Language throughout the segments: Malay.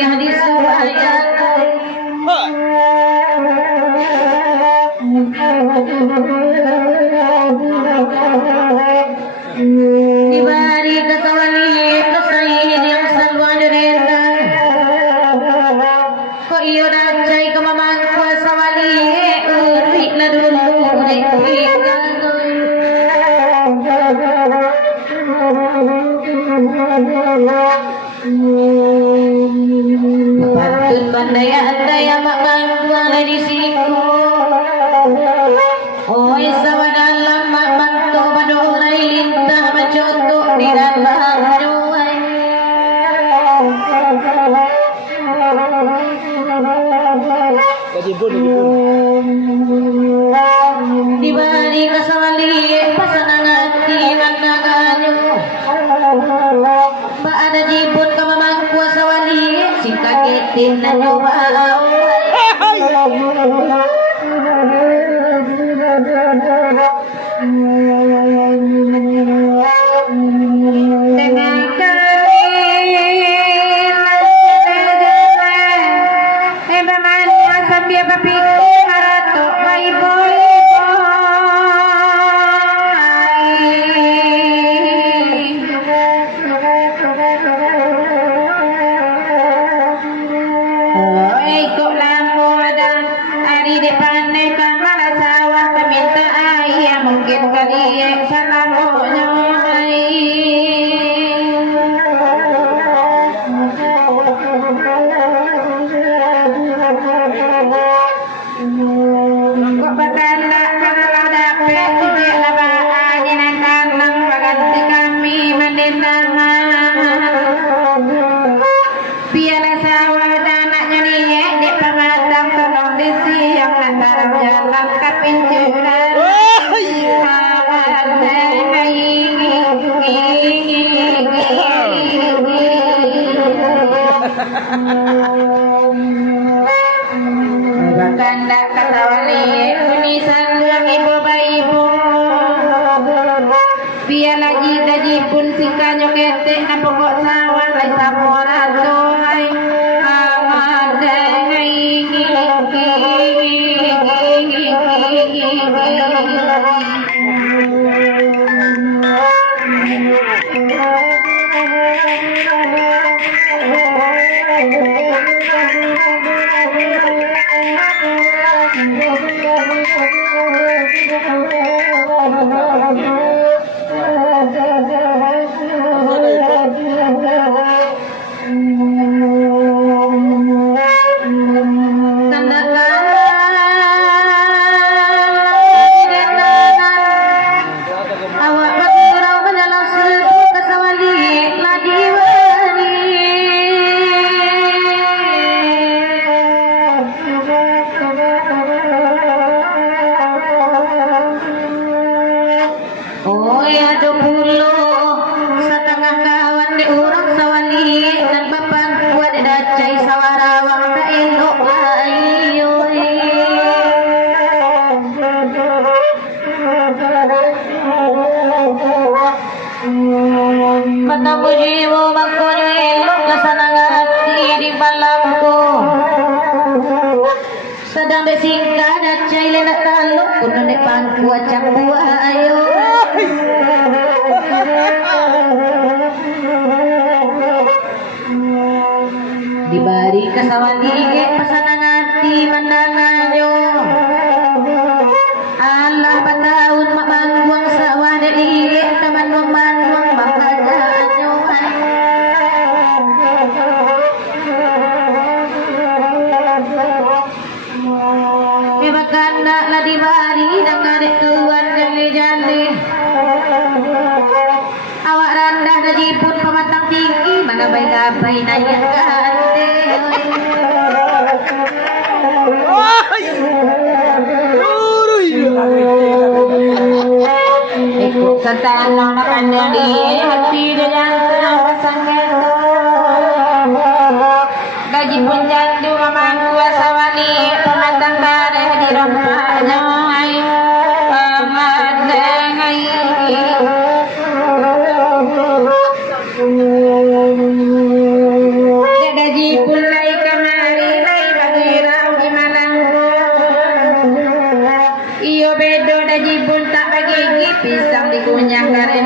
hadis ayat dibari kasawali kasayin yang salwan direta ko iyo dacay kamamang kasawali urwi na dulu patut pandaya-andaya makbangkuang na disiko oy sawadalam makbantu baduray lintah macoto di dalam duay dibari kasawali pasanangati mandaganyo paada jipun kamamang kuasa wali sikagitin na nyoba dengan mungkin kalian salah kok bertanda kalau dapat tidak labaan jenazah nang baganti kami mendendangan piala sawah dan anaknya nih di pamatang tolong di siang antara jalan kapincuran Ganda kata wali unisan yang ibu ibu biar lagi tadi pun sikanyo kete na pokok sawan lai samora doai amat dengai Matamujimu magkunyo kasanang hati di malamku sedang desingka dan caile nak taluk kuno de pangku acak buayo dibari kasawali pasanang hati mandanganyo Allah batahun mamangguang sawade iye taman mamangguang bakajanyo bakanda la dibari dan kadek tuan jali-jali awak rendah dan jipun pematang tinggi mana baik-baik nanya kande ikut serta lang na kanya di hati dengan senang pasangan gaji pun jandu mamang kuasa wali pematang pada di rompanya ay pamadangay gaji pun Iyo bedo da jibun tak bagi pisang dikunyah kare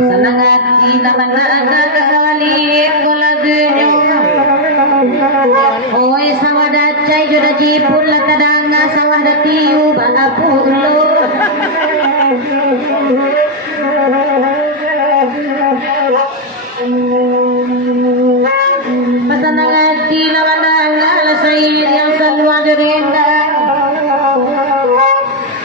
senang hati naman na kasawali kolagenyo oi sawah dacai joda jibun latadanga sawah datiu baapulo pasanang hati lawan danggal sair yang saluang derenda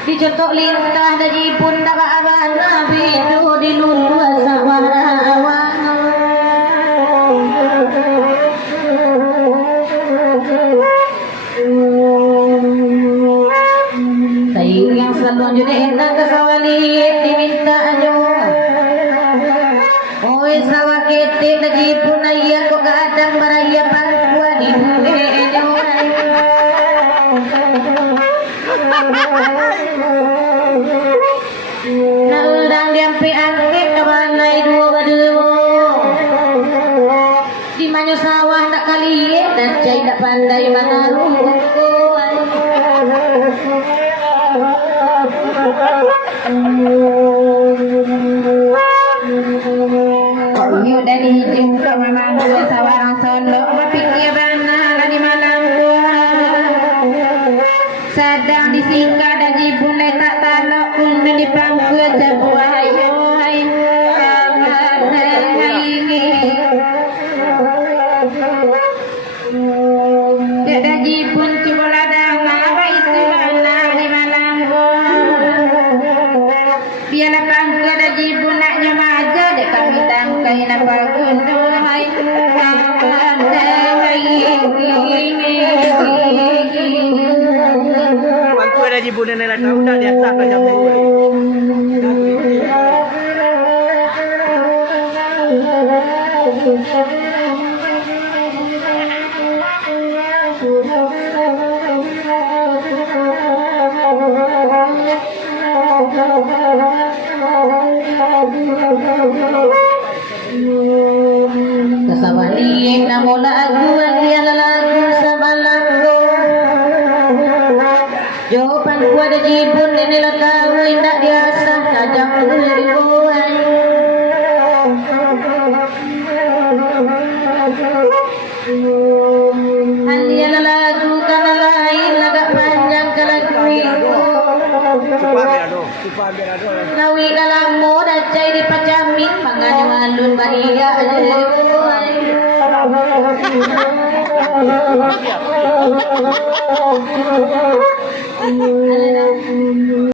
dicetok lintah dari pun dapat abang nabi itu di lulu sawah awang sair yang saluang derenda kesawali diminta aja oi sawah ketik lagi pun ayah kok kadang baraya pangkuan di dunia na udang diampi angke kabanay dua badewo di manyo sawah nak kali dan cai tak pandai mangaruh Yo dari hijau ke memang dua sawarang solo mapiknya bana di malam gua sedang disingkat dan dibulai tak talok pun di pangku terbuai tidak jipun coba ladang apa itu bana di malam gua biarlah pangku ada jipun nak nyamaja dek kami tangkai napal gunung hai Bangku ada di bulan nenek tahu dah di atas dah jam 2. Kasawali namo lagu dia lagu sabalanggo jawaban ku ada jibun nene tahu indak diasah kajang ribuan Alia lagu kana lain lagak panjang kalagu Nawi kalamu dacai di pacamin manganya malun bahia aja